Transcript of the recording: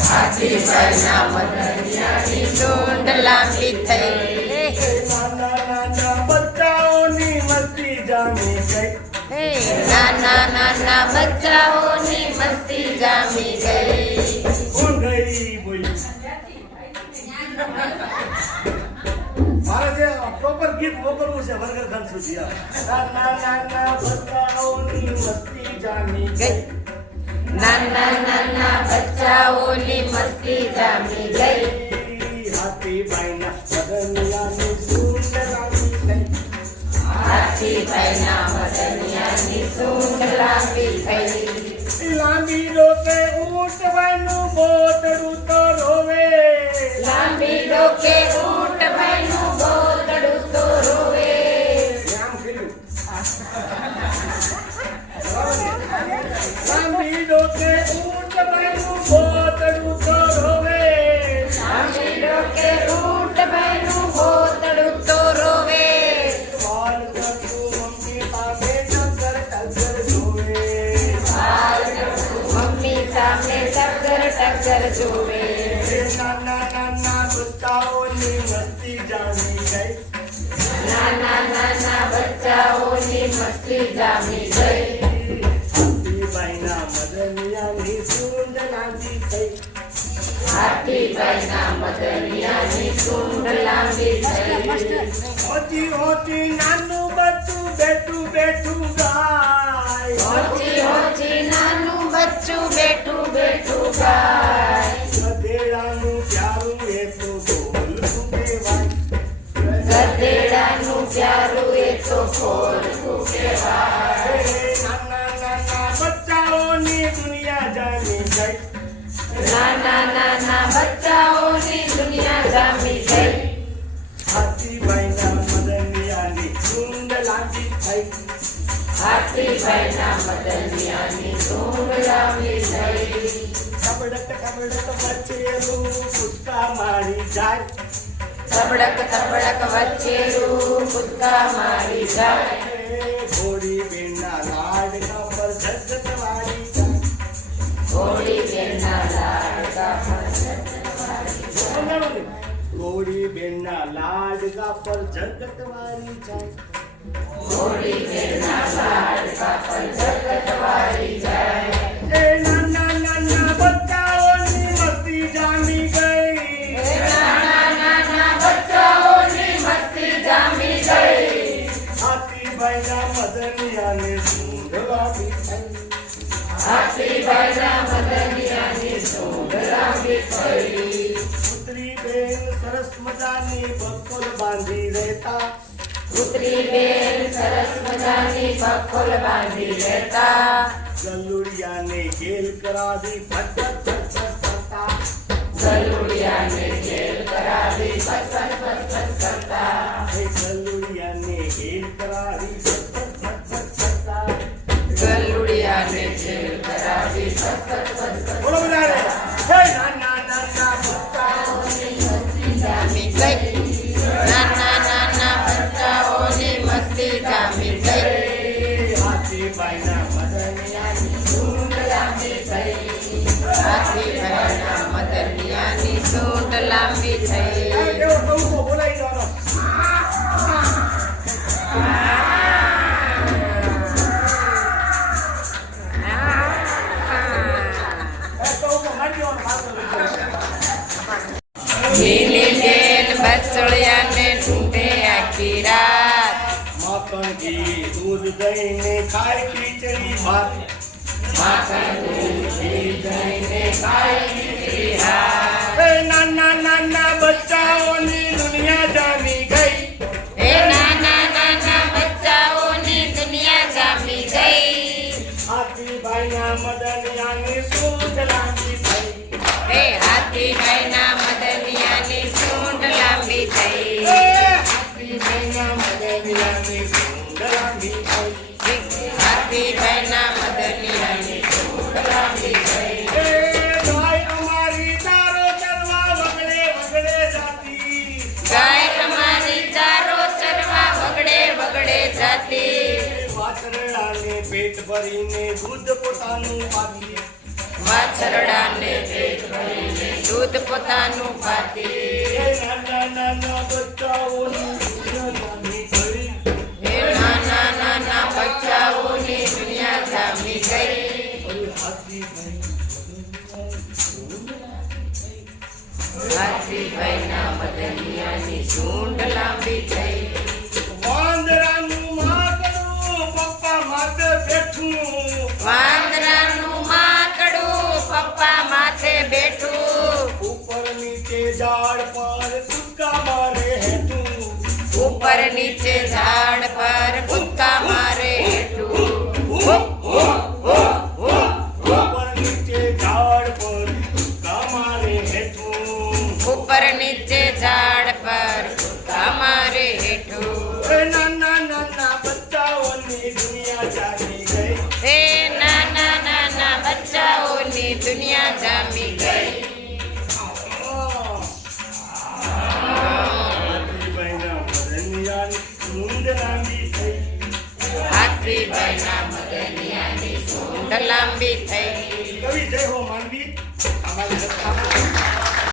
હાથીભાઈના મદનિયાની સૂંઢ લાંબી થઈ નાના નાના બચ્ચાઓની મસ્તી જામી ગઈ હે નાના નાના બચ્ચાઓની મસ્તી જામી ગઈ કોણ ગઈ બોલી મારે જે પ્રોપર ગીત મોકલવું છે વરગર ખાન સુધી આ. નાના નાના બચ્ચાઓની મસ્તી જામી ગઈ નાના નાના બચ્ચાઓની મસ્તી જામી ગઈ. હાથીભાઈના મદનિયાની સૂંઢ લાંબી ગઈ હાથીભાઈના મદનિયાની સૂંઢ લાંબી થઈ લાંબી ડોકે ઊંટવાનું બોતડું તો चल चुवे नाना नाना बताओली मस्ती जामी गई नाना नाना बच्चाओली मस्ती जामी गई हप्पी बाईना मदनियानी सूंद लांबी गई हप्पी बाईना मदनियानी सूंद लांबी गई होती होती नानू बच्चू बेटू बेटू गाय। होती होती नानू ગધેડાનું પ્યારું એ તો દુનિયા જામી જાય નાના નાના બચ્ચાઓની દુનિયા જામી. હાથીભાઈના મદનિયાની સૂંઢ લાંબી થઈ કબડક કબડક વચ્ચેનું કૂદકા મારી જાય તબડક તબડક વચ્ચેરું કૂદકા મારી જાય ઘોડી બેનના લાડકા પર જગત વાળી જાય ઘોડી બેનના લાડકા ગોળી બેનના લાડકા પર જગત વાળી જાય ઘોડી બેનના લાડકા પર જગત વાળી જાય Happy Bhajan Madaniani Sundara Mikari Putri Ben Sarasmadani Bakul Bandhi Reta પુત્રી બેન સરસ મજાની પખોલ બાંધી લેતા. ગલુડિયાને જેલ કરાવી ફટફટ ફટફટ કરતા. ગલુડિયાને જેલ કરાવી ફટફટ ફટફટ કરતા. की दूध दही खाए खिचड़ी भात। नाना नाना बच्चाओं ने दुनिया जानी गई। ए नाना नाना बच्चाओं ने दुनिया जानी गई। हाथी भाई ना मदन यानी सूझ लाती भाई। ए हाथी भाई વાછરડાને પેટ ભરીને દૂધ પોતાનું પાતી વાછરડાને પેટ ભરીને દૂધ પોતાનું પાતી નાના નાના બચ્ચાઓની દુનિયા જામી ગઈ. હાથી ભાઈના બદનિયાની લાંબી ગઈ. બેઠું ઉપર નીચે ઝાડ પર કૂદકા મારે હેઠું ઉપર નીચે ઝાડ પર કૂદકા મારે હેઠું ઉપર નીચે ઝાડ પર કૂદકા મારે હેઠું ઉપર નીચે ઝાડ પર કૂદકા મારે હેઠું એ નાના નાના બચ્ચાઓની દુનિયા જાગી લાંબી બના મગનિયાની થઈ કવિ જય હો માનવી. અમારી